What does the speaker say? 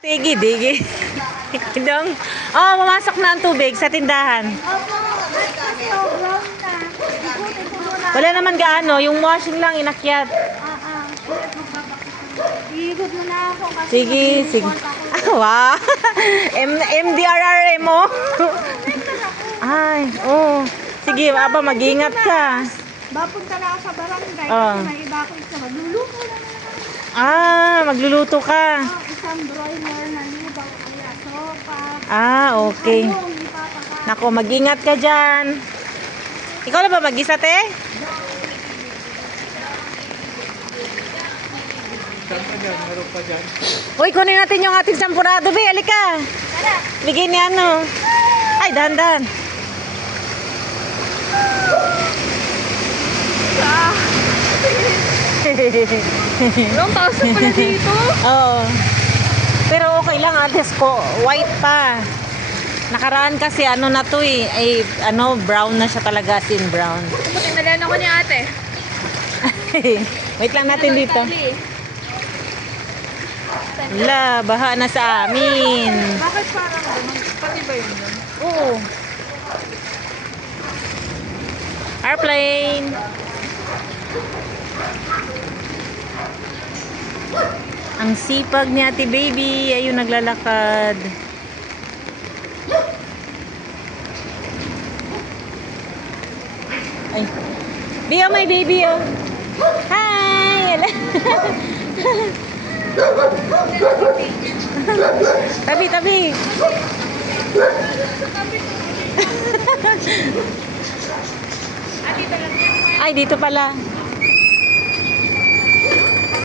Sige, digi. Dong. Oh, mamasok na ang tubig sa tindahan. Wala naman gaano, yung washing lang inakyat. Igod mo na ako kasi Sige, sige. Wow. MDRRM mo. Ay, oh. Sige, aba, mag-ingat ka. Bapunta na ako sa barangay. Oh. May iba ako isa. Magluluto na naman. Magluluto ka. Isang broiler na libang kaya sopa. Okay. Yung ipapakain. Nako, mag-ingat ka dyan. Ikaw na ba mag-isa, te? Uy, kunin natin yung ating sampurado, be. Halika. Bigay ni ano. Ay, dahan-dahan. Ilang thousand pala dito? Oo. Pero okay lang, ates ko. White pa. Nakaraan kasi ano na to eh. Ay, ano, brown na siya talaga. Sin brown. Buti nalan ako ni ate. Wait lang natin dito. Wala, baha na sa amin. Bakit parang pati ba yun? Oo. Airplane. Ang sipag ni Ate Baby. Ayun, naglalakad. Ay. Bio, my baby, oh. Hi! Tabi, tabi. Ay, dito pala.